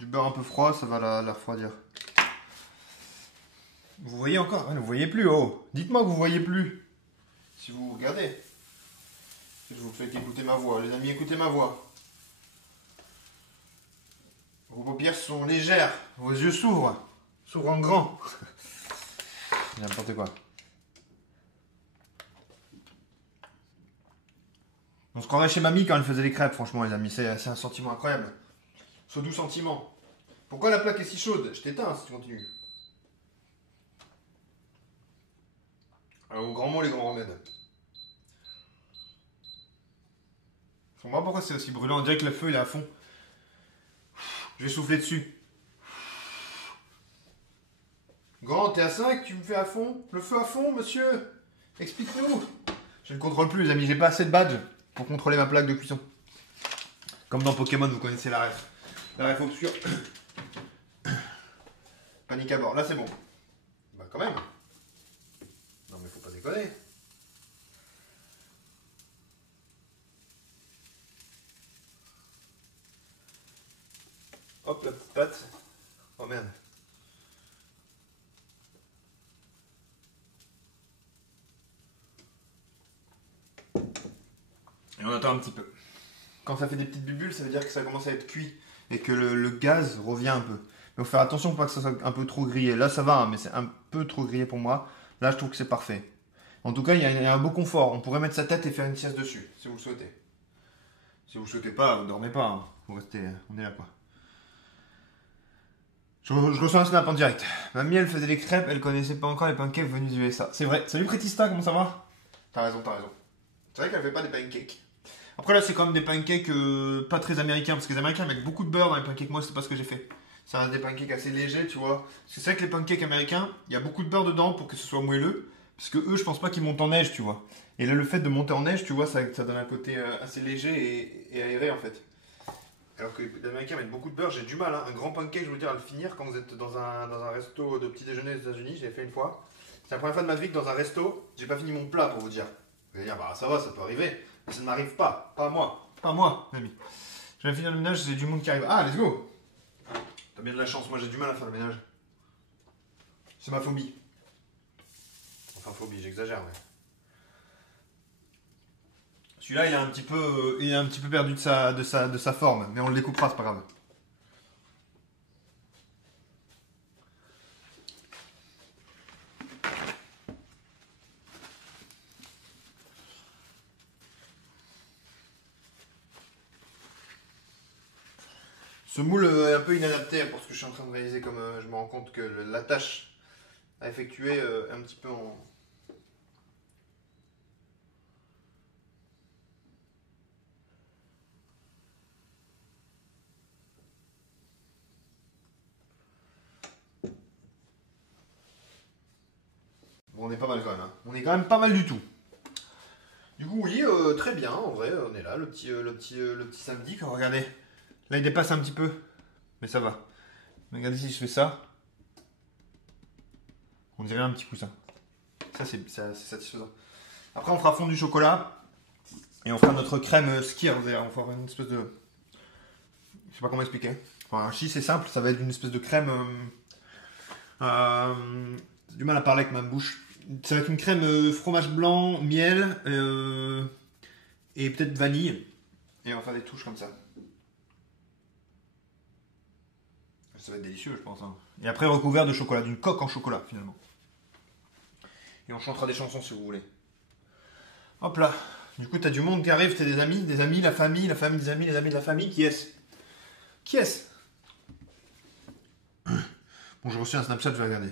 Du beurre un peu froid, ça va la refroidir. Vous voyez encore? Ah, vous voyez plus, oh! Dites-moi que vous voyez plus. Si vous regardez. Je vous fais écouter ma voix. Les amis, écoutez ma voix. Vos paupières sont légères. Vos yeux s'ouvrent. S'ouvrent en grand. N'importe quoi. On se croirait chez mamie quand elle faisait les crêpes, franchement, les amis. C'est un sentiment incroyable. Ce doux sentiment. Pourquoi la plaque est si chaude? Je t'éteins si tu continues. Alors, au grand mot, les grands remèdes. Je comprends pas pourquoi c'est aussi brûlant. On dirait que le feu il est à fond. Je vais souffler dessus. Grand, t'es à 5, tu me fais à fond? Le feu à fond, monsieur? Explique-nous. Je ne contrôle plus, les amis. J'ai pas assez de badge pour contrôler ma plaque de cuisson. Comme dans Pokémon, vous connaissez la ref. La ref obscure. Panique à bord. Là, c'est bon. Bah, quand même. Non, mais faut pas déconner. Hop, la petite pâte. Oh merde. Et on attend un petit peu. Quand ça fait des petites bulles, ça veut dire que ça commence à être cuit. Et que le gaz revient un peu. Mais il faut faire attention pour pas que ça soit un peu trop grillé. Là, ça va, hein, mais c'est un peu trop grillé pour moi. Là, je trouve que c'est parfait. En tout cas, il y a un beau confort. On pourrait mettre sa tête et faire une sieste dessus, si vous le souhaitez. Si vous le souhaitez pas, vous dormez pas. Hein. Vous restez, on est là, quoi. Je reçois un snap en direct. Mamie, elle faisait les crêpes, elle connaissait pas encore les pancakes venus du USA. C'est vrai. Salut Prétista, comment ça va? T'as raison, t'as raison. C'est vrai qu'elle fait pas des pancakes. Après là, c'est quand même des pancakes pas très américains, parce que les Américains mettent beaucoup de beurre dans les pancakes. Moi, c'est pas ce que j'ai fait. Ça reste des pancakes assez légers, tu vois. Parce que c'est vrai que les pancakes américains, il y a beaucoup de beurre dedans pour que ce soit moelleux. Parce que eux, je pense pas qu'ils montent en neige, tu vois. Et là, le fait de monter en neige, tu vois, ça donne un côté assez léger et aéré en fait. Alors que les Américains mettent beaucoup de beurre, j'ai du mal. Hein. Un grand pancake, je veux dire, à le finir quand vous êtes dans un resto de petit déjeuner aux États-Unis. J'ai fait une fois. C'est la première fois de ma vie que dans un resto, j'ai pas fini mon plat pour vous dire. Vous allez dire, bah ça va, ça peut arriver. Mais ça ne m'arrive pas. Pas moi. Pas moi, ami. Je viens de finir le ménage, j'ai du monde qui arrive. Ah, let's go! T'as bien de la chance, moi j'ai du mal à faire le ménage. C'est ma phobie. Enfin, phobie, j'exagère, mais. Celui-là, il a un petit peu perdu de sa forme, mais on le découpera, c'est pas grave. Ce moule est un peu inadapté pour ce que je suis en train de réaliser, comme je me rends compte que la tâche à effectuer est un petit peu en. Bon, on est pas mal quand même. Hein. On est quand même pas mal du tout. Du coup, oui, très bien. En vrai, on est là, le petit samedi. Quand regardez, là, il dépasse un petit peu, mais ça va. Regardez si je fais ça. On dirait un petit coussin. Ça, c'est satisfaisant. Après, on fera fondre du chocolat. Et on fera notre crème Skir. On va faire une espèce de. Je sais pas comment expliquer. Enfin, un chi, c'est simple. Ça va être une espèce de crème. J'ai du mal à parler avec ma bouche. Ça va être une crème fromage blanc, miel et peut-être vanille. Et on va faire des touches comme ça. Ça va être délicieux, je pense. Hein. Et après, recouvert de chocolat, d'une coque en chocolat, finalement. Et on chantera des chansons si vous voulez. Hop là. Du coup, t'as du monde qui arrive, t'as des amis, la famille des amis, les amis de la famille. Qui est-ce? Qui est-ce? Bon, j'ai reçu un Snapchat, je vais regarder.